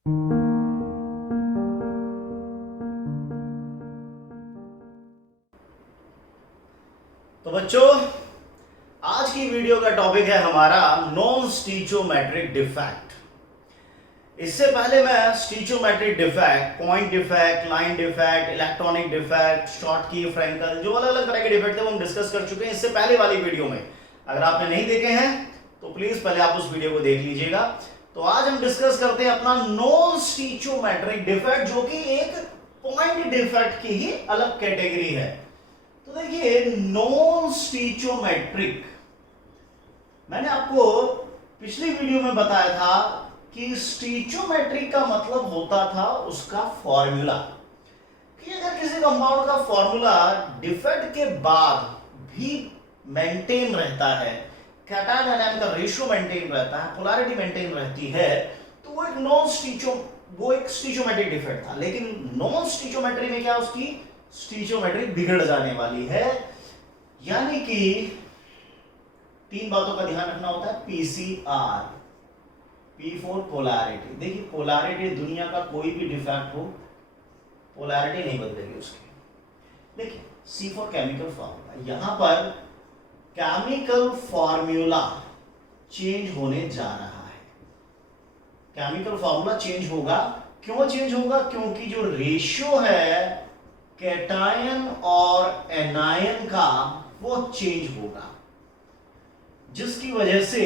तो बच्चों, आज की वीडियो का टॉपिक है हमारा नॉन स्टीचोमेट्रिक डिफेक्ट। इससे पहले मैं stoichiometric defect, point defect, line defect, electronic defect, Schottky, Frenkel, जो अलग अलग तरह के डिफेक्ट थे वो हम डिस्कस कर चुके हैं इससे पहले वाली वीडियो में। अगर आपने नहीं देखे हैं तो प्लीज पहले आप उस वीडियो को देख लीजिएगा। तो आज हम डिस्कस करते हैं अपना नॉन स्टीचोमेट्रिक डिफेक्ट, जो कि एक पॉइंट डिफेक्ट की ही अलग कैटेगरी है। तो देखिए, नॉन स्टीचोमेट्रिक, मैंने आपको पिछली वीडियो में बताया था कि स्टीचोमेट्रिक का मतलब होता था उसका फॉर्मूला, कि अगर किसी कंपाउंड का फॉर्मूला डिफेक्ट के बाद भी मेंटेन रहता है, कैटायन आयन का रेशियो मेंटेन रहता है, पोलैरिटी मेंटेन रहती है, तो वो एक स्टीचोमेट्रिक डिफेक्ट था। लेकिन नॉन स्टीचोमेट्री में क्या, उसकी स्टीचोमेट्री बिगड़ जाने वाली है। यानी कि तीन बातों का ध्यान रखना होता है। PCR, P for polarity. देखिए, पोलैरिटी दुनिया का कोई भी डिफेक्ट हो, पोलैरिटी नहीं बदलेगी उसकी। देखिए, सी फॉर केमिकल फॉर्मूला, यहां पर केमिकल फॉर्मूला चेंज होने जा रहा है। केमिकल फॉर्मूला चेंज होगा। क्यों चेंज होगा? क्योंकि जो रेशियो है कैटायन और एनायन का, वो चेंज होगा, जिसकी वजह से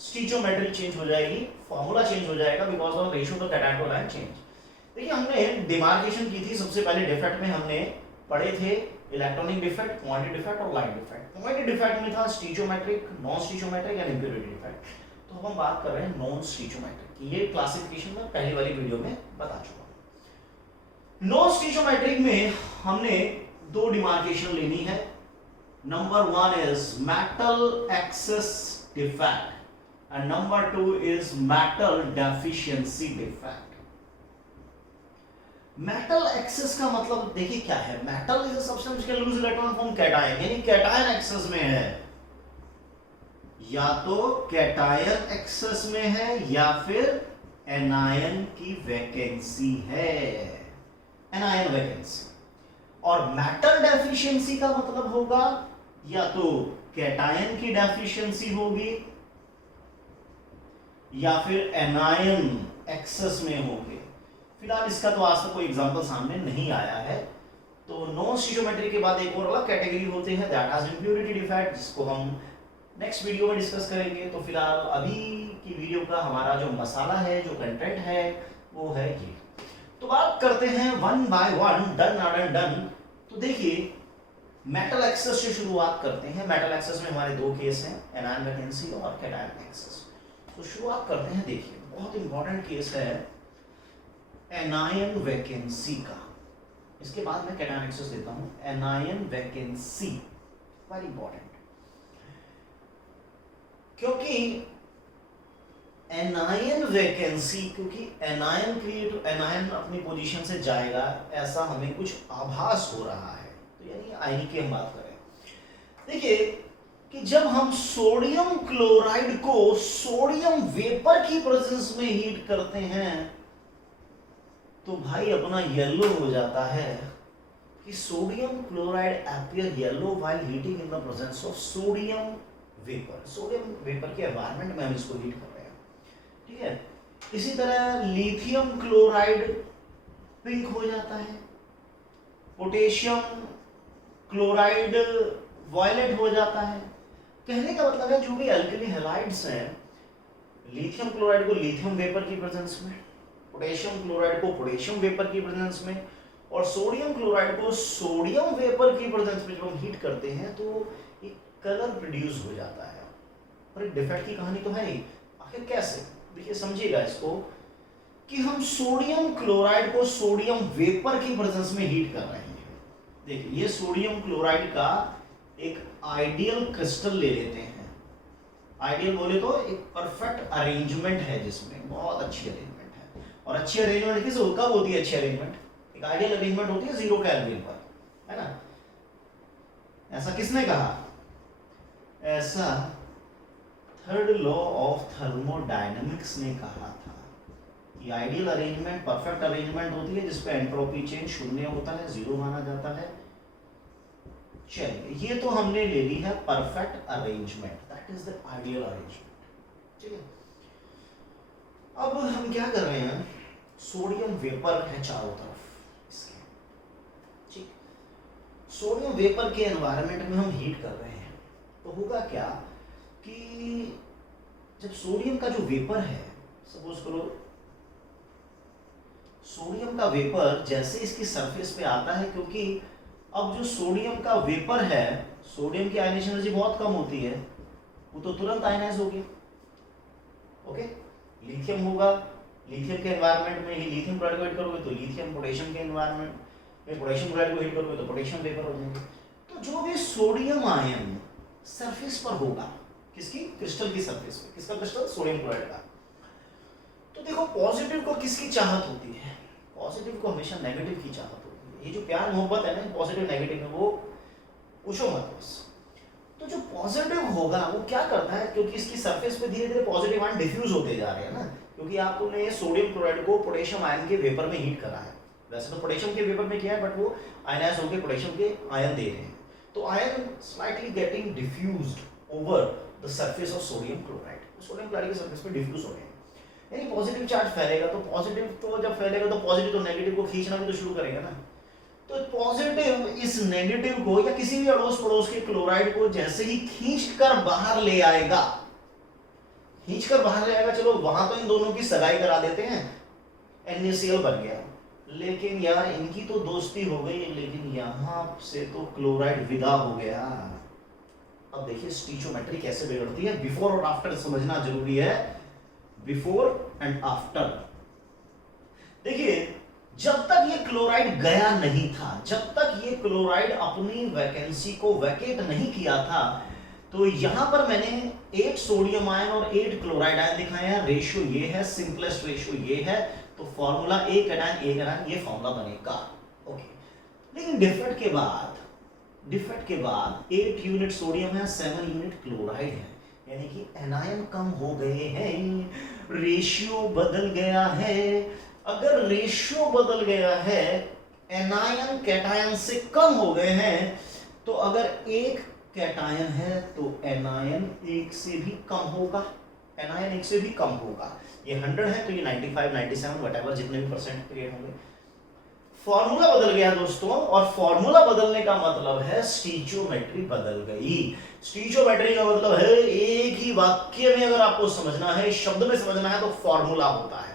स्टीचोमेट्री चेंज हो जाएगी, फॉर्मूला चेंज हो जाएगा, because of ratio of cation to anion change. देखिए, हमने डिमार्केशन की थी सबसे पहले। डिफेक्ट में हमने पढ़े थे इलेक्ट्रॉनिक डिफेक्ट, पॉइंट डिफेक्ट और लाइन डिफेक्ट। पॉइंट डिफेक्ट में था स्टीचोमेट्रिक, नॉन स्टीचोमेट्रिक एंड इम्प्योरिटी डिफेक्ट। तो अब हम बात कर रहे हैं नॉन स्टीचोमेट्रिक की। ये क्लासिफिकेशन में पहली वाली वीडियो में बता चुका हूं। नॉन स्टीचोमेट्रिक में हमने दो डिमार्केशन लेनी है। Number one is metal access defect and number two is metal deficiency defect. Metal access का मतलब देखिए क्या है। मेटल इज अ सब्सटेंस के लूज इलेक्ट्रॉन फ्रॉम कैटायन, यानी कैटायन एक्सेस में है, या तो कैटायन एक्सेस में है या फिर एनायन की वैकेंसी है, एनायन वैकेंसी। और मेटल डेफिशिएंसी का मतलब होगा या तो कैटायन की डेफिशिएंसी होगी या फिर एनायन एक्सेस में होंगे। फिलहाल इसका तो आज तक कोई एग्जांपल सामने नहीं आया है। तो नॉन स्टीचोमेट्री के बाद एक और अलग कैटेगरी होते हैं, दैट इज इम्प्योरिटी डिफेक्ट, जिसको हम नेक्स्ट वीडियो में डिस्कस करेंगे। तो फिलहाल अभी की वीडियो का हमारा जो मसाला है, जो कंटेंट है, वो है ये। तो बात करते हैं one by one, done not and done. तो देखिए, मेटल एक्सेस से शुरुआत करते हैं। मेटल एक्सेस में हमारे दो केस हैं, एनायन वैकेंसी और कैटायन एक्सेस। तो शुरुआत करते हैं। देखिए, बहुत इंपॉर्टेंट केस है एनायन वैकेंसी का। इसके बाद मैं कैटायन एक्सेस देता हूं। एनायन वैकेंसी वेरी इंपॉर्टेंट, क्योंकि एनायन वैकेंसी, क्योंकि एनायन क्रिएट, एनायन अपनी पोजीशन से जाएगा, ऐसा हमें कुछ आभास हो रहा है। तो यानी आयनिक की हम बात करें। देखिए कि जब हम सोडियम क्लोराइड को सोडियम वेपर की प्रेजेंस में हीट करते हैं तो भाई अपना येलो हो जाता है कि sodium chloride appear yellow while heating in the presence of sodium vapour. Sodium vapour के एनवायरनमेंट में हम इसको हीट कर रहे हैं, ठीक है। इसी तरह लिथियम क्लोराइड पिंक हो जाता है, पोटेशियम क्लोराइड वॉयलेट हो जाता है। कहने का मतलब है, जो भी अल्कली हैलाइड्स हैं, लिथियम क्लोराइड को लिथियम वेपर की प्रेजेंस में, पोटेशियम क्लोराइड को पोटेशियम वेपर की प्रेजेंस में, और सोडियम क्लोराइड को सोडियम वेपर की प्रेजेंस में जब हम हीट करते हैं तो एक कलर प्रोड्यूस हो जाता है। और एक डिफेक्ट की कहानी तो है ही। आखिर कैसे? देखिए, समझिएगा इसको, कि हम सोडियम क्लोराइड को सोडियम वेपर की प्रेजेंस में हीट कर रहे हैं। देखिए, ये सोडियम क्लोराइड का एक आइडियल क्रिस्टल ले लेते हैं। आइडियल बोले तो एक परफेक्ट अरेंजमेंट है, जिसमें बहुत अच्छी अरेंजमेंट है। और अच्छी अरेंजमेंट किस कब होती है? अच्छी अरेंजमेंट, एक आइडियल अरेंजमेंट होती है 0 केल्विन पर, है ना। ऐसा किसने कहा? ऐसा थर्ड लॉ ऑफ थर्मोडायनेमिक्स ने कहा था ये आइडियल अरेंजमेंट, परफेक्ट अरेंजमेंट होती है जिसपे एंट्रोपी चेंज शून्य होता है, जीरो माना जाता है। चलिए, ये तो हमने ले ली है perfect arrangement, that is the ideal arrangement. ठीक है, अब हम क्या कर रहे हैं, सोडियम वेपर है चारों तरफ इसके। ठीक, सोडियम वेपर के एनवायरनमेंट में हम हीट कर रहे हैं, तो होगा क्या कि जब सोडियम का जो वेपर है, सपोज करो सोडियम का वेपर जैसे इसकी सरफेस पे आता है, क्योंकि अब जो सोडियम का वेपर है, सोडियम की आयनाइजेशन एनर्जी बहुत कम होती है, वो तो तुरंत आयनाइज हो गया। ओके, लिथियम होगा, लिथियम के एनवायरनमेंट में ही लिथियम क्लोराइड को हीट करोगे तो लिथियम, पोटेशियम के एनवायरनमेंट में पोटेशियम क्लोराइड को हीट करोगे तो पोटेशियम वेपर हो जाएंगे। तो जो भी सोडियम आयन सरफेस पर होगा, किसकी, क्रिस्टल की सरफेस पे, किसका क्रिस्टल, सोडियम क्लोराइड का, तो देखो पॉजिटिव को किसकी चाहत होती है, पॉजिटिव को हमेशा नेगेटिव की चाहत होती है। ये जो प्यार मोहब्बत है ना पॉजिटिव नेगेटिव में, वो पूछो मत बस। तो जो पॉजिटिव होगा वो क्या करता है, क्योंकि इसकी सरफेस पे धीरे धीरे पॉजिटिव आयन डिफ्यूज होते जा रहे हैं ना, क्योंकि आपने सोडियम क्लोराइड को पोटेशियम आयन के वेपर में हीट करा है। वैसे तो पोटेशियम के वेपर में किया है, बट वो आयनाइज होकर पोटेशियम के आयन दे रहे हैं, तो ion slightly getting diffused over the surface of sodium chloride, sodium chloride के सरफेस पे डिफ्यूज हो रहे हैं। यानी पॉजिटिव चार्ज फैलेगा, तो पॉजिटिव तो जब फैलेगा तो पॉजिटिव तो नेगेटिव को खींचना भी तो शुरू करेगा ना। तो पॉजिटिव इस नेगेटिव को या किसी भी अड़ोस पड़ोस के क्लोराइड को जैसे ही खींचकर बाहर ले आएगा, खींचकर बाहर ले आएगा, चलो वहां तो इन दोनों की सगाई करा देते हैं, NaCl बन गया, लेकिन यार इनकी तो दोस्ती हो गई, लेकिन यहां से तो क्लोराइड विदा हो गया। अब देखिए स्टीचोमेट्री कैसे बिगड़ती है, बिफोर और आफ्टर समझना जरूरी है, बिफोर एंड आफ्टर। देखिए जब तक ये क्लोराइड गया नहीं था, जब तक ये क्लोराइड अपनी वैकेंसी को वैकेट नहीं किया था, तो यहां पर मैंने 8 सोडियम आयन और 8 क्लोराइड आयन दिखाए हैं। रेशियो ये है, सिंपलेस्ट रेशियो ये है, तो फॉर्मूला एक एनायन ये फॉर्मूला बनेगा। ओके, लेकिन डिफेक्ट के बाद 8 यूनिट सोडियम है, 7 यूनिट क्लोराइड है, यानी कि एनायन कम हो गए हैं, रेशियो बदल गया है। अगर रेशियो बदल गया है, एनायन कैटायन से कम हो गए हैं, तो अगर एक कैटायन है तो एनायन एक से भी कम होगा, एनायन एक से भी कम होगा। ये 100 है तो ये 95, 97 व्हाटएवर जितने भी परसेंट क्रिएट होंगे। फॉर्मूला बदल गया दोस्तों, और फॉर्मूला बदलने का मतलब है स्टीचोमेट्री बदल गई। स्टीचोमेट्री का मतलब है एक ही वाक्य में अगर आपको समझना है, शब्द में समझना है, तो फॉर्मूला होता है।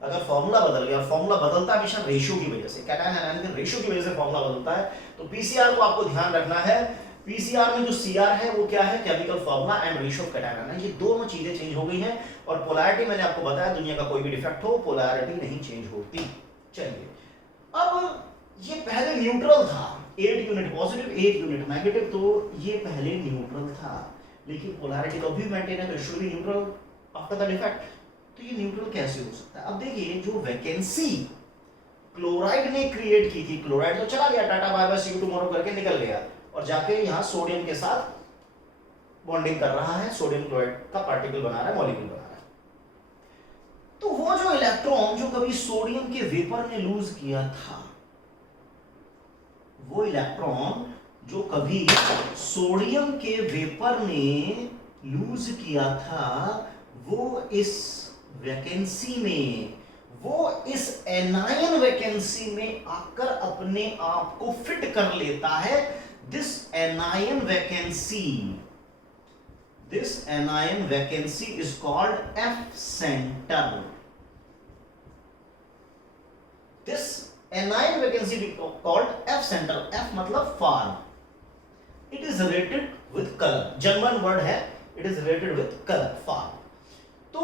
अगर फॉर्मूला बदल गया, फॉर्मूला बदलता है हमेशा रेशियो की वजह से, कैटायन एनायन के रेशियो की वजह से फॉर्मूला बदलता है। तो पीसीआर को आपको ध्यान रखना है, पीसीआर में जो सीआर है वो क्या है, chemical formula and ratio of cation anion, ये दोनों चीजें चेंज हो गई हैं। और पोलैरिटी मैंने आपको बताया, दुनिया का कोई भी डिफेक्ट हो पोलैरिटी नहीं चेंज होती। चलिए, अब ये पहले न्यूट्रल था, 8 यूनिट पॉजिटिव 8 यूनिट नेगेटिव, तो ये पहले न्यूट्रल था, लेकिन पोलैरिटी तो भी मेंटेन है, तो it should B neutral after the defect. तो ये न्यूट्रल कैसे हो सकता है? अब देखिए, जो वैकेंसी क्लोराइड ने क्रिएट की थी, क्लोराइड तो चला गया, tata bye bye see you tomorrow करके निकल गया, और जाके यहाँ सोडियम के साथ बॉन्डिंग कर रहा है, सोडियम क्लोराइड का पार्टिकल बना रहा है, मॉलिक्यूल बना रहा है। तो वो जो इलेक्ट्रॉन जो कभी सोडियम के वेपर ने लूज किया था, वो इलेक्ट्रॉन जो कभी सोडियम के वेपर ने लूज किया था, वो इस वैकेंसी में, वो इस एनायन वैकेंसी में आकर अपने आप को फिट कर लेता है। This anion vacancy is called F centre. This anion vacancy we called F center. F मतलब far. It is related with color. German word है, it is related with color. Far. तो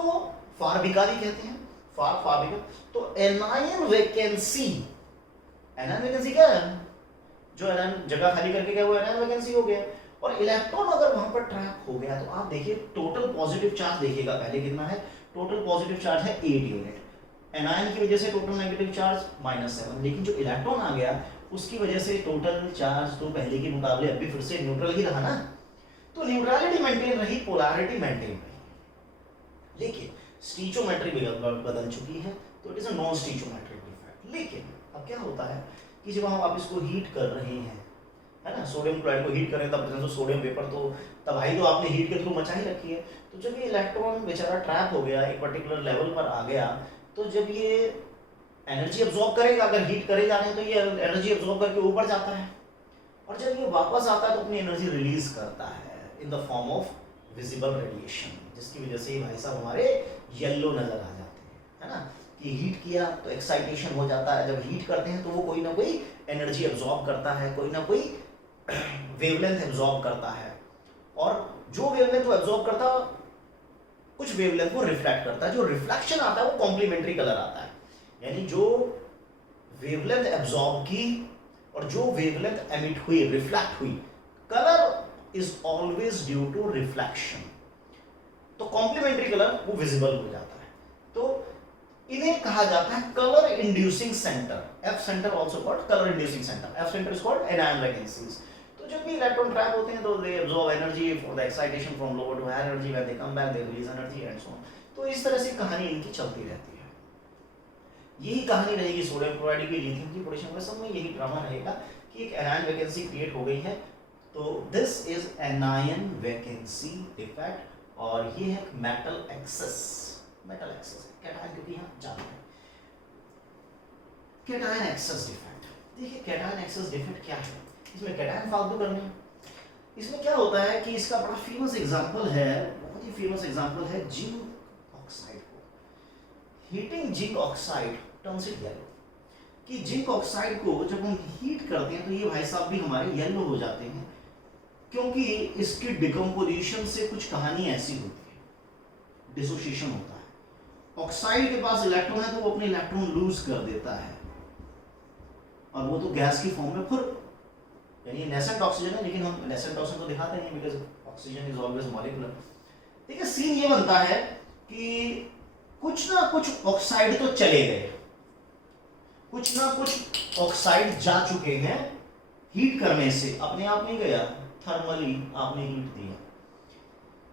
far भिकारी कहते हैं, far भिकार। तो anion vacancy क्या है? जो anion जगह खाली करके क्या हुआ, anion vacancy हो गया। और इलेक्ट्रॉन अगर वहां पर ट्रैप हो गया, तो आप देखिए टोटल पॉजिटिव चार्ज देखिएगा पहले कितना है, टोटल पॉजिटिव चार्ज है 8 यूनिट, एनायन की वजह से टोटल नेगेटिव चार्ज -7, लेकिन जो इलेक्ट्रॉन आ गया उसकी वजह से टोटल चार्ज तो पहले के मुकाबले अभी फिर से न्यूट्रल ही रहा ना। तो न्यूट्रलिटी मेंटेन रही, पोलैरिटी मेंटेन रही, लेकिन स्टीचोमेट्री बदल चुकी है। तो it is a non stoichiometric defect. लेकिन अब क्या होता है कि जब हम आप इसको हीट कर रहे हैं, है ना, सोडियम क्लोराइड को हीट करें तब तो सोडियम वेपर तो तबाही तो आपने हीट के थ्रू मचा ही रखी है। तो जब ये इलेक्ट्रॉन बेचारा ट्रैप हो गया, एक पर्टिकुलर लेवल पर आ गया, तो जब ये एनर्जी एब्जॉर्ब करेगा, अगर हीट करे जा रहे हैं तो ये एनर्जी एब्जॉर्ब करके ऊपर जाता है, और जब ये वापस आता है तो अपनी एनर्जी रिलीज करता है in the form of visible radiation, जिसकी वजह से भाई साहब हमारे येलो नजर आ जाते हैं, है ना, कि हीट किया तो एक्साइटेशन हो जाता है, जब हीट करते हैं तो वो कोई ना कोई एनर्जी एब्जॉर्ब करता है, कोई ना कोई वेवलेंथ एब्जॉर्ब करता है, और जो वेवलेंथ वो एब्जॉर्ब करता है कुछ वेवलेंथ वो रिफ्लेक्ट करता है, जो रिफ्लेक्शन आता है वो कॉम्प्लीमेंट्री कलर आता है, यानी जो वेवलेंथ एब्जॉर्ब की और जो वेवलेंथ एमिट हुई, रिफ्लेक्ट हुई, colour is always due to reflection, तो कॉम्प्लीमेंट्री कलर वो विजिबल हो जाता है। तो इन्हें कहा जाता है colour inducing centre, F centre also called colour inducing centre, F centre is called anion vacancies. तो जब भी इलेक्ट्रॉन ट्रैप होते हैं तो they absorb energy for the excitation from lower to higher energy, when they come back they release energy and so on. तो इस तरह से कहानी इनकी चलती रहती है। यही कहानी रहेगी सोडियम क्लोराइड की, लिथियम की, पोटेशियम का, सब में यही ड्रामा रहेगा कि एक एनायन वैकेंसी क्रिएट हो गई है। तो this is anion vacancy defect, और ये है metal access, metal access cation, क्योंकि यहाँ ज्यादा है। कैटायन एक्सेस डिफेक्ट, देखिए कैटायन एक्सेस डिफेक्ट क्या है, इसमें कैटायन फालतू करने हैं। इसमें क्या होता है कि इसका बड़ा फेमस एग्जांपल है, बहुत ही फेमस एग्जांपल है जिंक ऑक्साइड को। Heating zinc oxide turns it yellow, कि जिंक ऑक्साइड को जब हम हीट करते हैं तो ये भाई साहब भी हमारे येलो हो जाते हैं, क्योंकि इसकी डिकम्पोजिशन से कुछ कहानी ऐसी होती है, डिसोसिएशन होता है। ऑक्साइड के पास इलेक्ट्रॉन है तो वो अपने इलेक्ट्रॉन लूज कर देता है, और वो तो गैस की फॉर्म में, फिर यानी नेसेंट ऑक्सीजन है, लेकिन हम नेसेंट ऑक्सीजन तो दिखाते नहीं because oxygen is always molecular. ठीक है, सीन ये बनता है कि कुछ ना कुछ ऑक्साइड तो चले गए, कुछ ना कुछ ऑक्साइड जा चुके हैं हीट करने से, अपने आप नहीं गया, थर्मली आपने हीट दिया,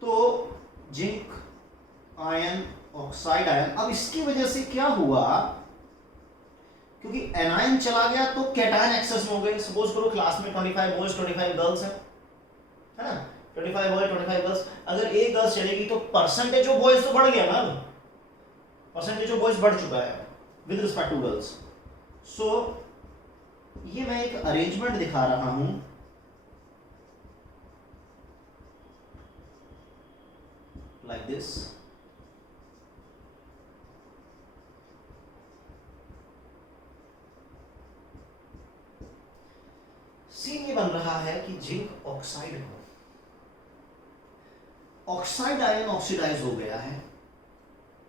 तो जिंक आयन, ऑक्साइड आयन। अब इसकी वजह से क्या हुआ, क्योंकि एनायन चला गया तो कैटायन एक्सेस में हो गए। सपोज करो क्लास में 25 बॉयज 25 गर्ल्स है ना, 25 बॉयज 25 गर्ल्स, अगर एक गर्ल्स चलेगी तो परसेंटेज ऑफ बॉयज तो बढ़ गया ना, परसेंटेज ऑफ बॉयज बढ़ चुका है विद रिस्पेक्ट टू गर्ल्स। सो ये मैं एक अरेंजमेंट दिखा रहा हूं, लाइक दिस। सीन ये बन रहा है कि जिंक ऑक्साइड को, ऑक्साइड आयन ऑक्सीडाइज हो गया है,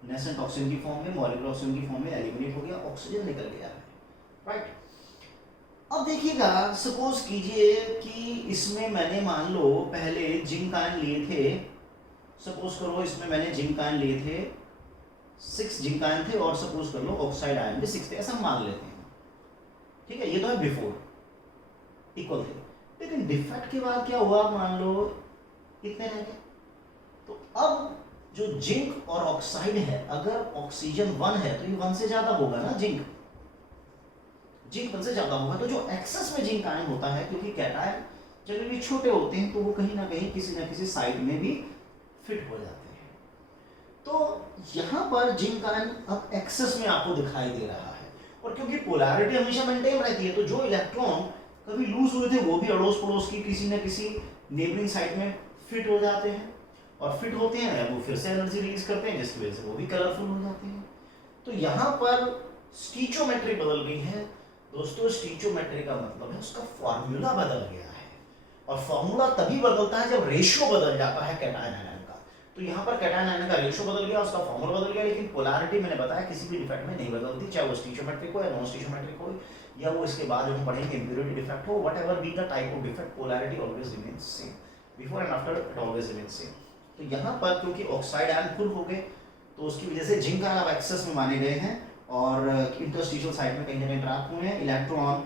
नेसेंट ऑक्सीजन की फॉर्म में, मॉलिक्यूलर ऑक्सीजन की फॉर्म में एलिमिनेट हो गया, ऑक्सीजन निकल गया है, राइट। अब देखिएगा, सपोज कीजिए कि इसमें मैंने मान लो पहले जिंक आयन लिए थे, सपोज करो इसमें मैंने जिंक आयन लिए थे 6 जिंक आयन थे, और सपोज कर लो ऑक्साइड आयन भी 6 थे, ऐसा मान लेते हैं, ठीक है, ये तो है बिफोर इक्वल थे। लेकिन डिफेक्ट के बाद क्या हुआ, मान लो इतने रह गए, तो अब जो जिंक और ऑक्साइड है, अगर ऑक्सीजन 1 है तो ये 1 से ज्यादा होगा ना, जिंक 1 से ज्यादा होगा, तो जो एक्सेस में जिंक आयन होता है, क्योंकि कैटायन जनरली छोटे होते हैं तो वो कहीं ना कहीं किसी ना किसी साइड में भी फिट हो जाते हैं। तो यहां पर जिंक आयन अब एक्सेस में आपको दिखाई दे रहा है, और क्योंकि पोलैरिटी हमेशा मेंटेन रहती है, तो जो इलेक्ट्रॉन कभी लूज हुए थे वो भी अड़ोस पड़ोस की किसी न किसी नेबरिंग साइड में फिट हो जाते हैं, और फिट होते हैं वो फिर से एनर्जी रिलीज करते हैं, जिसकी वजह से वो भी कलरफुल हो जाते हैं। तो यहाँ पर स्टीचोमेट्री बदल गई है दोस्तों। स्टीचोमेट्री का मतलब है उसका फॉर्मूला बदल गया है, और फॉर्मूला तभी बदलता है जब रेशियो बदल जाता है कैटायन आयन का। तो यहाँ पर कैटायन आयन का रेशियो बदल गया, उसका फॉर्मूला बदल गया, लेकिन पोलैरिटी मैंने बताया किसी भी डिफेक्ट में नहीं बदलती, चाहे वो स्टीचोमेट्रिक हो या नॉन स्टीचोमेट्रिक हो, या वो इसके बाद जो हम पढ़ेंगे इम्प्योरिटी डिफेक्ट हो, whatever be the type of defect, polarity always remains same, before and after it always remains same. तो यहाँ पर क्योंकि ऑक्साइड आयन फुल हो गए, तो उसकी वजह से जिंक आयन अब एक्सेस में माने गए हैं, और इंटरस्टिशियल साइड में कहीं ना कहीं ट्रैप हुए हैं। इलेक्ट्रॉन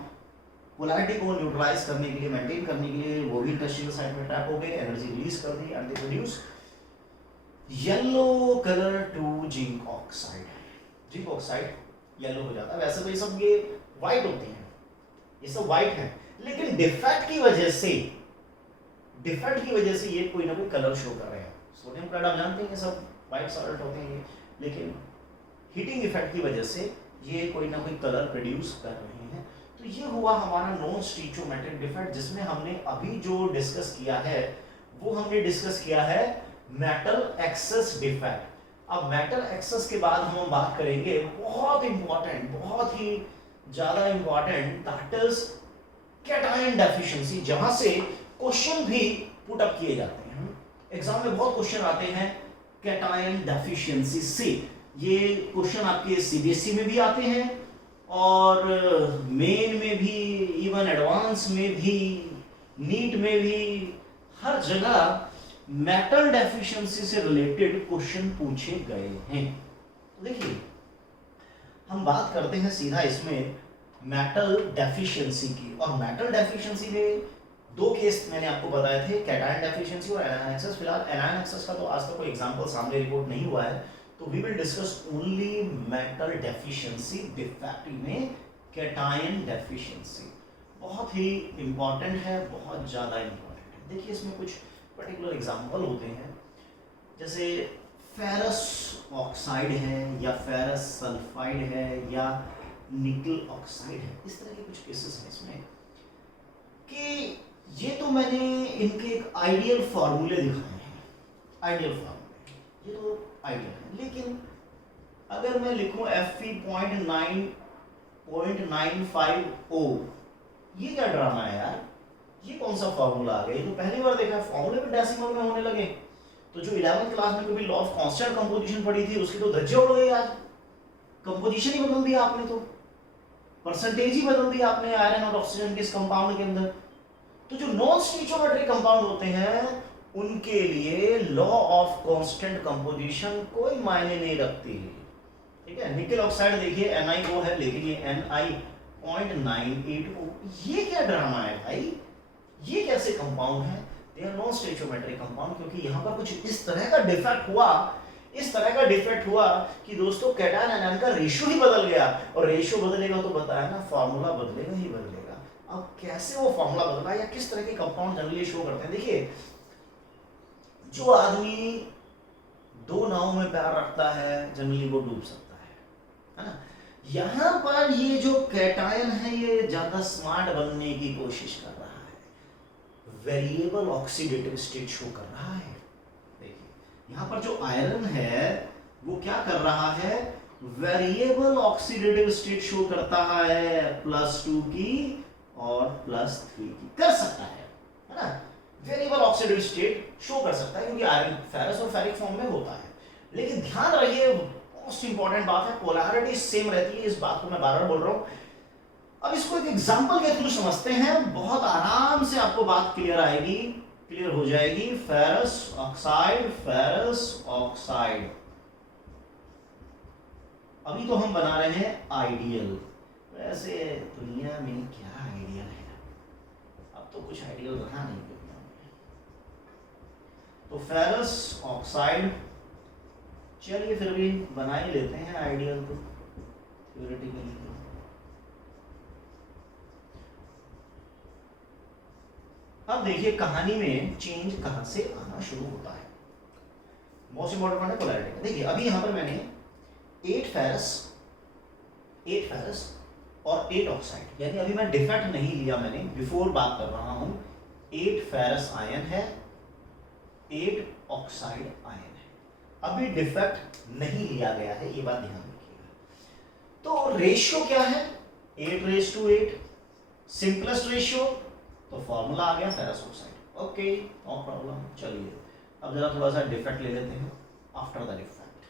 पोलैरिटी को न्यूट्रलाइज करने के लिए, मेंटेन करने के लिए, वो भी इंटरस्टिशियल साइड में ट्रैप हो गए, एनर्जी रिलीज कर दी, and they produce yellow colour to zinc oxide. Zinc oxide yellow हो जाता है। वैसे तो ये सब ये व्हाइट होते हैं, ये सब व्हाइट है, लेकिन डिफेक्ट की वजह से ये कोई ना कोई कलर शो कर रहे हैं। सोडियम क्लोराइड आप जानते हैं ये सब व्हाइट सॉल्ट होते हैं ये, लेकिन हीटिंग इफेक्ट की वजह से ये कोई ना कोई कलर प्रोड्यूस कर रहे हैं। तो ये हुआ हमारा नॉन स्टीरियोमेट्रिक डिफेक्ट, जिसमें हमने अभी जो डिस्कस किया है वो हमने डिस्कस किया है मेटल एक्सेस डिफेक्ट। अब मेटल एक्सेस के बाद हम बात करेंगे बहुत इंपॉर्टेंट, बहुत ही ज्यादा important, that is cation deficiency, जहां से क्वेश्चन भी पुट अप किए जाते हैं। एग्जाम में बहुत क्वेश्चन आते हैं कैटायन डेफिशिएंसी से। ये क्वेश्चन आपके सीबीएसई में भी आते हैं और मेन में भी, इवन एडवांस में भी, नीट में भी, हर जगह मेटल डेफिशिएंसी से रिलेटेड क्वेश्चन पूछे गए हैं। तो देखिए हम बात करते हैं सीधा इसमें मेटल डेफिशिएंसी की, और मेटल डेफिशिएंसी में दो केस मैंने आपको बताए थे, कैटायन डेफिशिएंसी और एनायन एक्सेस। फिलहाल एनायन एक्सेस का तो आज तक कोई एग्जांपल सामने रिपोर्ट नहीं हुआ है, तो we will discuss only metal deficiency defect में कैटायन डेफिशिएंसी। बहुत ही इंपॉर्टेंट है, बहुत ज्यादा इंपॉर्टेंट है। देखिए इसमें कुछ पर्टिकुलर एग्जांपल होते हैं, जैसे फेरस ऑक्साइड है या फेरस सल्फाइड है या निकल ऑक्साइड है, इस तरह के कुछ केसेस हैं इसमें कि ये तो मैंने इनके एक आइडियल फार्मूले दिखाए हैं, आइडियल फार्मूले, ये तो आइडियल है, लेकिन अगर मैं लिखूं Fe.9.950, ये क्या ड्रामा है यार, ये कौन सा फार्मूला आ गया, ये तो पहली बार देखा है, फार्मूले भी डेसिमल में होने लगे। तो जो 11th क्लास में कभी लॉ ऑफ कांस्टेंट कंपोजिशन पढ़ी थी उसकी तो धज्जे उड़ गई आज, कंपोजिशन ही बदल दिया आपने, तो परसेंटेज ही बदल दिया आपने आयरन और ऑक्सीजन के इस कंपाउंड के अंदर। तो जो नॉन स्टीरियोमेट्रिक कंपाउंड होते हैं उनके लिए लॉ ऑफ कांस्टेंट कंपोजिशन कोई मायने नहीं रखती है, ठीक है। निकल ऑक्साइड देखिए NiO है, लेकिन ये Ni.980, ये क्या ड्रामा है भाई, ये कैसे कंपाउंड है, दे आर नॉन स्टीरियोमेट्रिक कंपाउंड, क्योंकि यहाँ पर कुछ इस तरह का डिफेक्ट हुआ, इस तरह का डिफेक्ट हुआ कि दोस्तों कैटायन आयन का रेशियो ही बदल गया, और रेशियो बदलेगा तो बताया ना फार्मूला बदलेगा ही बदलेगा। अब कैसे वो फार्मूला बदला या किस तरह के कंपाउंड जनरली शो करते हैं, देखिए जो आदमी दो नाव में पैर रखता है जनरली वो डूब सकता है ना। यहां पर ये जो कैटायन है ये ज्यादा स्मार्ट बनने की कोशिश कर रहा है, वेरिएबल ऑक्सीडेटिव स्टेट शो कर रहा है। देखिए यहां पर जो आयरन है वो क्या कर रहा है, वेरिएबल ऑक्सीडेटिव स्टेट शो करता है, +2 की और +3 की कर सकता है ना, वेरिएबल ऑक्सीडेटिव स्टेट शो कर सकता है, क्योंकि आयरन फेरस और फेरिक फॉर्म में होता है। लेकिन ध्यान रखिए मोस्ट इंपॉर्टेंट बात है, पोलैरिटी सेम रहती है, इस बात को मैं बार बार बोल रहा हूं। अब इसको एक एग्जांपल के थ्रू समझते हैं, बहुत आराम से आपको बात क्लियर आएगी, क्लियर हो जाएगी। फेरस ऑक्साइड, फेरस ऑक्साइड, अभी तो हम बना रहे हैं आइडियल, वैसे दुनिया में क्या आइडियल है, अब तो कुछ आइडियल रहा नहीं दुनिया में। तो फेरस ऑक्साइड, चलिए फिर भी बना ही लेते हैं आइडियल, तो थ्योरेटिकली अब देखिए कहानी में चेंज कहां से आना शुरू होता है। मोस्ट इंपॉर्टेंट पॉइंट है पोलैरिटी का। देखिए अभी यहां पर मैंने 8 फेरस और 8 ऑक्साइड, यानी अभी मैं डिफेक्ट नहीं लिया, मैंने बिफोर बात कर रहा हूं। 8 फेरस आयन है, 8 ऑक्साइड आयन है, अभी डिफेक्ट नहीं लिया गया है, ये बात ध्यान रखिएगा। तो रेशियो क्या है, 8:8, सिंपलेस्ट रेशियो, तो फॉर्मूला आ गया ferrous oxide, okay no problem. चलिए अब जरा थोड़ा सा डिफेक्ट ले लेते हैं, आफ्टर द डिफेक्ट।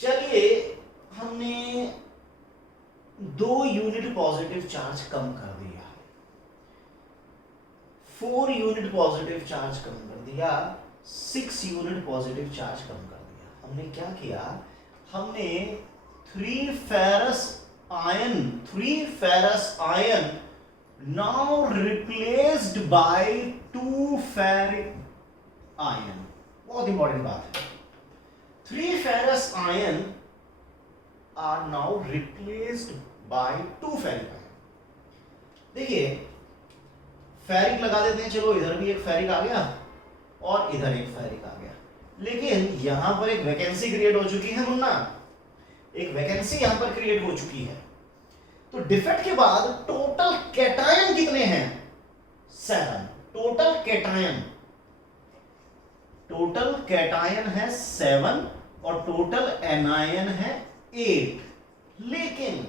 चलिए हमने 2 यूनिट पॉजिटिव चार्ज कम कर दिया, 4 यूनिट पॉजिटिव चार्ज कम कर दिया, 6 यूनिट पॉजिटिव चार्ज कम कर दिया। हमने क्या किया, हमने 3 ferrous ion now replaced by 2 ferric ion. बहुत इंपॉर्टेंट बात है, 3 ferrous ion are now replaced by 2 ferric ion. देखिए फेरिक लगा देते हैं, चलो इधर भी एक फेरिक आ गया और इधर एक फेरिक आ गया, लेकिन यहां पर एक वैकेंसी क्रिएट हो चुकी है मुन्ना, एक वैकेंसी यहां पर क्रिएट हो चुकी है। तो डिफेक्ट के बाद टोटल कैटायन कितने हैं? 7। टोटल कैटायन है 7 और टोटल एनायन है 8। लेकिन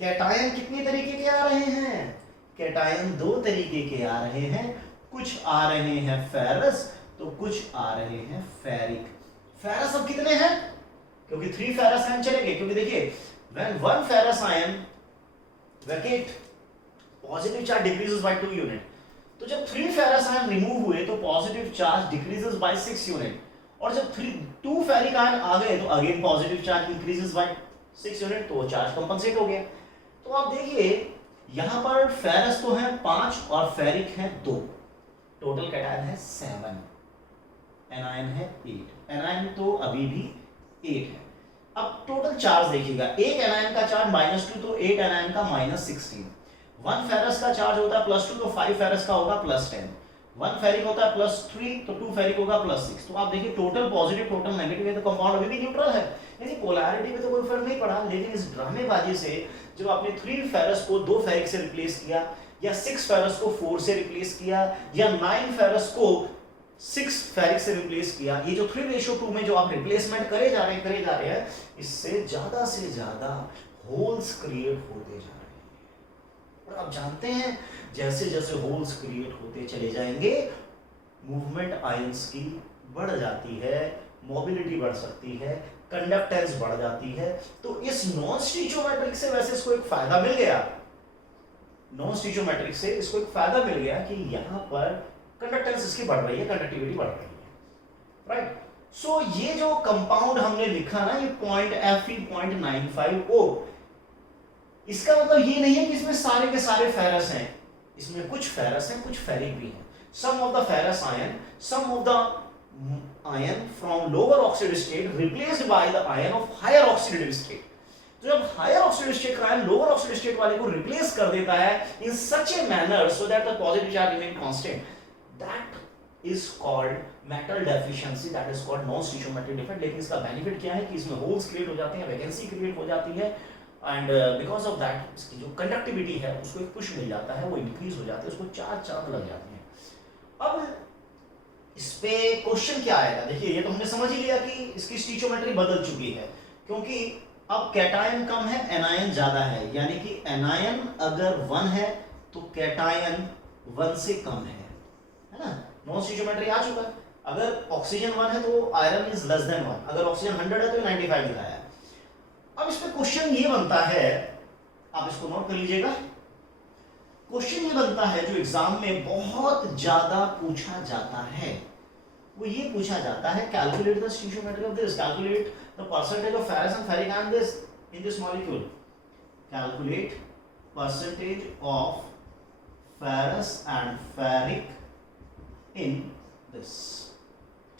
कैटायन कितनी तरीके के आ रहे हैं? कैटायन 2 तरीके के आ रहे हैं, कुछ आ रहे हैं फेरस तो कुछ आ रहे हैं फेरिक। फेरस अब कितने हैं? क्योंकि 3 फेरस आयन चलेंगे, क्योंकि देखिए when 1 ferrous ion Venkat positive charge decreases by 2 unit, तो जब 3 फेरस आयन रिमूव हुए तो positive charge decreases by 6 unit, और जब 2 फेरिक आयन आ गए तो again positive charge increases by 6 unit, तो चार्ज कंपनसेट हो गया। तो आप देखिए यहां पर फेरस तो है 5 और फेरिक है 2, टोटल कैटायन है 7, एनायन है 8, एनायन तो अभी भी 8 है। अब टोटल चार्ज देखिएगा, एक एनायन का चार्ज -2 तो 8 एनायन का -16, 1 फेरस का चार्ज होता है +2 तो 5 फेरस का होगा +10, 1 फेरिक होता है +3 तो 2 फेरिक होगा +6। तो आप देखिए टोटल पॉजिटिव टोटल नेगेटिव है, तो कंपाउंड अभी भी न्यूट्रल है, यानी पोलैरिटी में तो कोई फर्क नहीं पड़ा। लेकिन इस ड्रामेबाजी से जब आपने 3 फेरस को 2 फेरिक से रिप्लेस किया, या 6 फेरस को 4 से रिप्लेस किया, या 9 फेरस को 6 फेरिक से रिप्लेस किया, ये जो 3:2 में जो आप रिप्लेसमेंट करे जा रहे हैं, इससे ज्यादा होल्स क्रिएट होते जा रहे हैं। और आप जानते हैं जैसे जैसे होल्स क्रिएट होते चले जाएंगे, मूवमेंट आयंस की बढ़ जाती है, मोबिलिटी बढ़ सकती है, कंडक्टेंस बढ़ जाती है। तो इस नॉन स्टीचोमेट्रिक से वैसे इसको एक फायदा मिल गया, नॉन स्टीचोमेट्रिक से इसको एक फायदा मिल गया कि यहां पर कंडक्टेंस इसकी बढ़ रही है, कंडक्टिविटी बढ़ रही है, राइट। सो ये जो कंपाउंड हमने लिखा ना, ये Fe.95O, इसका मतलब ये नहीं है कि इसमें सारे के सारे फेरस हैं, इसमें कुछ फेरस हैं, कुछ फेरिक भी हैं। Some of the ferrous ion, some of the ion from lower oxidative state replaced by the ion of higher oxidative state. तो जब हायर ऑक्सीडेटिव स्टेट का आयन लोअर ऑक्सीडेटिव स्टेट वाले को रिप्लेस कर देता है in such a manner so that the positive charge remain constant, that is called metal deficiency, that is called non stoichiometric defect. लेकिन इसका बेनिफिट क्या है कि इसमें होल्स क्रिएट हो जाते हैं, वैकेंसी क्रिएट हो जाती है, एंड बिकॉज ऑफ दैट इसकी जो कंडक्टिविटी है उसको एक पुश मिल जाता है, वो इंक्रीज हो जाती है, उसको 4 चांद लग जाते हैं। अब इस पे क्वेश्चन क्या आएगा? देखिए ये तो हमने समझ ही लिया कि इसकी स्टीचोमेट्री बदल चुकी है, क्योंकि अब कैटायन कम है, एनायन ज्यादा है, यानी कि एनायन अगर 1 है तो कैटायन 1 से कम है ना। नॉन स्टीचोमेट्री आ चुका है। अगर ऑक्सीजन 1 है तो आयरन इज लेस देन 1, अगर ऑक्सीजन 100 है तो 95 दिखाया है। अब इस पे क्वेश्चन ये बनता है, आप इसको नोट कर लीजिएगा, क्वेश्चन ये बनता है जो एग्जाम में बहुत ज्यादा पूछा जाता है, वो ये पूछा जाता है calculate the stoichiometry of this, calculate the percentage of ferrous and ferric ion this in this molecule, calculate percentage of ferrous and ferric in this.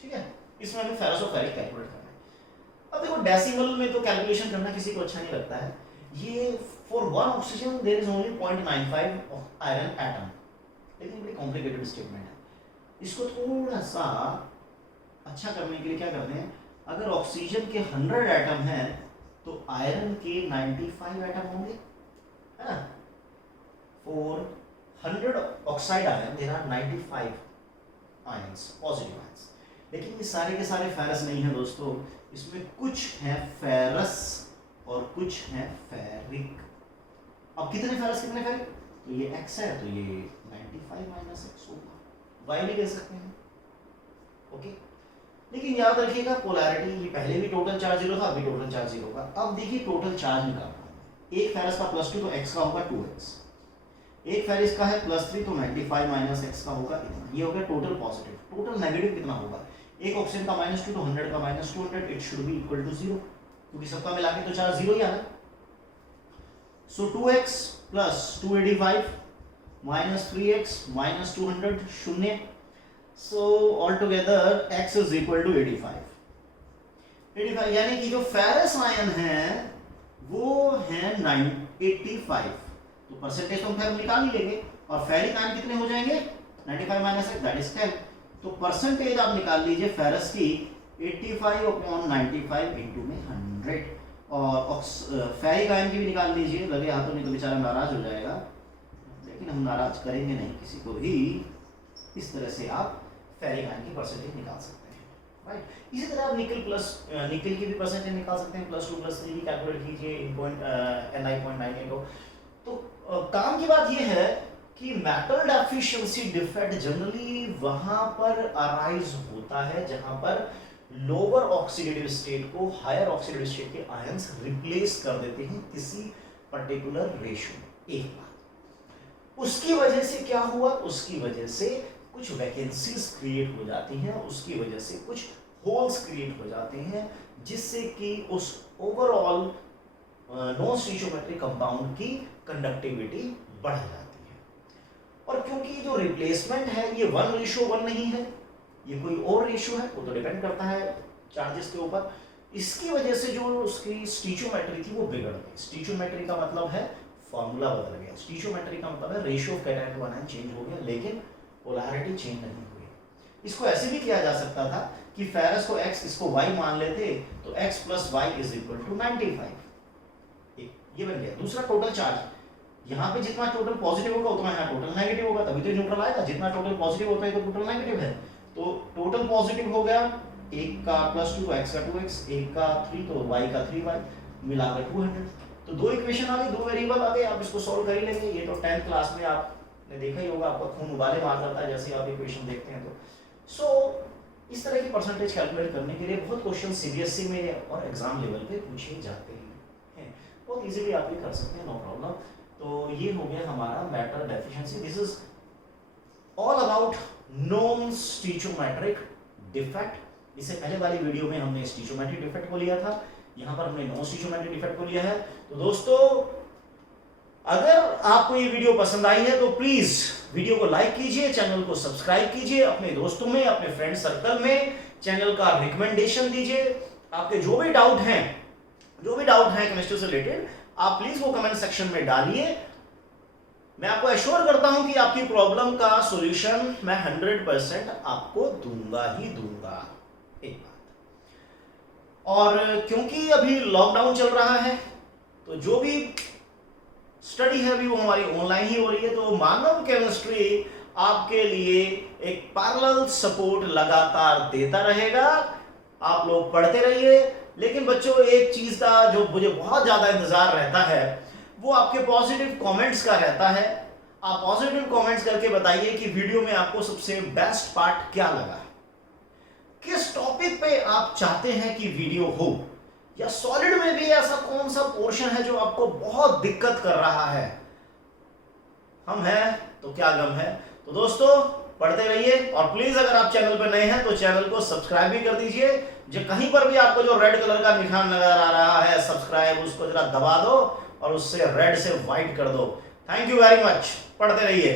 ठीक है, इसमें हमें फेरस और फेरिक कैलकुलेट करना है। अब देखो डेसिमल में तो कैलकुलेशन करना किसी को अच्छा नहीं लगता है। ये for 1 oxygen there is only 0.95 of iron atom, लेकिन बड़ी कॉम्प्लिकेटेड स्टेटमेंट है। इसको थोड़ा सा अच्छा करने के लिए क्या करते हैं, अगर ऑक्सीजन के 100 एटम हैं तो आयरन के 95 एटम होंगे, है ना। For 100 oxide ion there are 95 ions, positive ions. लेकिन ये सारे के सारे फेरस नहीं है दोस्तों, इसमें कुछ है फेरस और कुछ है फेरिक। अब कितने फेरस कितने फेरिक, तो ये x है तो ये 95 - x होगा, y भी कह सकते हैं, ओके। लेकिन याद रखिएगा पोलैरिटी, ये पहले भी टोटल चार्ज 0 था, अभी टोटल चार्ज 0 होगा। अब देखिए टोटल चार्ज निकालना है, एक फेरस का +2 तो x का होगा 2x, एक फेरस का है +3 तो 95 - x का होगा इतना, ये हो गया टोटल पॉजिटिव। टोटल नेगेटिव कितना होगा, एक ऑक्सीजन का -2 तो 100 का -200, it should be equal to 0, क्योंकि सबका मिला के तो चार्ज 0 ही आ रहा है। So 2x + 285 - 3x - 200 0, so all together x is equal to 85, यानी कि जो फेरस आयन है वो है 85। तो परसेंटेज तो हम निकाल ही लेंगे, और फेरिक आयन कितने हो जाएंगे 95 माइनस 1 दैट इज 10। तो परसेंटेज आप निकाल लीजिए फेरस की 85/95 इंटू में 100, और फेरिक आयन की भी निकाल लीजिए, लगे हाथों नहीं तो बेचारा नाराज हो जाएगा, लेकिन हम नाराज करेंगे नहीं किसी को भी। इस तरह से आप फेरिक आयन की परसेंटेज निकाल सकते हैं, राइट। इसी तरह आप निकल की भी परसेंटेज निकाल सकते हैं, +2+3 भी कैलकुलेट कीजिए, Ni.98 हो। तो काम की बात यह है कि मेटल डेफिशिएंसी डिफेक्ट जनरली वहां पर अराइज होता है जहां पर लोअर ऑक्सीडेटिव स्टेट को हायर ऑक्सीडेटिव स्टेट के आयंस रिप्लेस कर देते हैं किसी पर्टिकुलर रेशियो में। एक बात, उसकी वजह से क्या हुआ, उसकी वजह से कुछ वैकेंसीज क्रिएट हो जाती हैं, उसकी वजह से कुछ होल्स क्रिएट हो जाते हैं, जिससे कि उस ओवरऑल नॉन स्टीरियोमेट्रिक कंपाउंड की कंडक्टिविटी बढ़ जाती है। और क्योंकि जो रिप्लेसमेंट है ये 1:1 नहीं है, ये कोई और रेशियो है, वो तो डिपेंड करता है चार्जेस के ऊपर, इसकी वजह से जो उसकी स्टीरियोमेट्री थी वो बिगड़ गई। स्टीरियोमेट्री का मतलब है फॉर्मूला बदल गया, स्टीरियोमेट्री का मतलब है ratio of cation to anion change हो गया, लेकिन पोलैरिटी चेंज नहीं हुई। इसको ऐसे भी किया जा सकता था कि फेरस को x, इसको y मान लेते, तो x + y = 95, ये बन गया। दूसरा टोटल चार्ज, यहाँ पे जितना टोटल पॉजिटिव होगा उतना यहाँ टोटल नेगेटिव होगा, तभी तो न्यूट्रल आएगा। जितना टोटल पॉजिटिव होता है तो टोटल नेगेटिव है, तो टोटल पॉजिटिव हो गया, 1 का +2 तो x का 2x, 1 का 3 तो y का 3y, मिलाकर 200। तो दो इक्वेशन आ गई, दो वेरिएबल आ गए, आप इसको सॉल्व कर ही लेंगे। ये तो 10th क्लास में आपने देखा ही होगा, आपका खून उबाले मार जाता है जैसे आप इक्वेशन देखते हैं। तो इस तरह की परसेंटेज कैलकुलेट करने के लिए बहुत क्वेश्चन सीबीएसई में और एग्जाम लेवल पे पूछे जाते हैं, बहुत इजीली आप ये कर सकते हैं, नो प्रॉब्लम। तो ये हो गया हमारा metal deficiency. This is all about non stoichiometric defect. इससे पहले वाली वीडियो में हमने स्टीरियोमेट्रिक डिफेक्ट को लिया था, यहाँ पर हमने नॉन स्टीरियोमेट्रिक डिफेक्ट को लिया है। तो दोस्तों, अगर आपको ये वीडियो पसंद आई है तो प्लीज वीडियो को लाइक कीजिए, चैनल को सब्सक्राइब कीजिए, अपने दोस्तों में, अपने फ्रेंड सर्कल में चैनल का रिकमेंडेशन दीजिए। आपके जो भी डाउट हैं केमिस्ट्री से रिलेटेड, आप प्लीज वो कमेंट सेक्शन में डालिए। मैं आपको एश्योर करता हूं कि आपकी प्रॉब्लम का सॉल्यूशन मैं 100% आपको दूंगा ही दूंगा। एक बात और, क्योंकि अभी लॉकडाउन चल रहा है तो जो भी स्टडी है अभी वो हमारी ऑनलाइन ही हो रही है, तो मानव केमिस्ट्री आपके लिए एक पैरेलल सपोर्ट लगातार देता रहेगा। आप लोग पढ़ते रहिए, लेकिन बच्चों एक चीज का जो मुझे बहुत ज्यादा इंतजार रहता है वो आपके पॉजिटिव कमेंट्स का रहता है। आप पॉजिटिव कमेंट्स करके बताइए कि वीडियो में आपको सबसे बेस्ट पार्ट क्या लगा, किस टॉपिक पे आप चाहते हैं कि वीडियो हो, या सॉलिड में भी ऐसा कौन सा पोर्शन है जो आपको बहुत दिक्कत कर रहा है। हम हैं तो क्या गम है। तो दोस्तों, पढ़ते रहिए, और प्लीज अगर आप चैनल पर नए हैं तो चैनल को सब्सक्राइब भी कर दीजिए। जो कहीं पर भी आपको जो रेड कलर का निशान नजर आ रहा है सब्सक्राइब, उसको जरा दबा दो और उससे रेड से व्हाइट कर दो। थैंक यू वेरी मच, पढ़ते रहिए।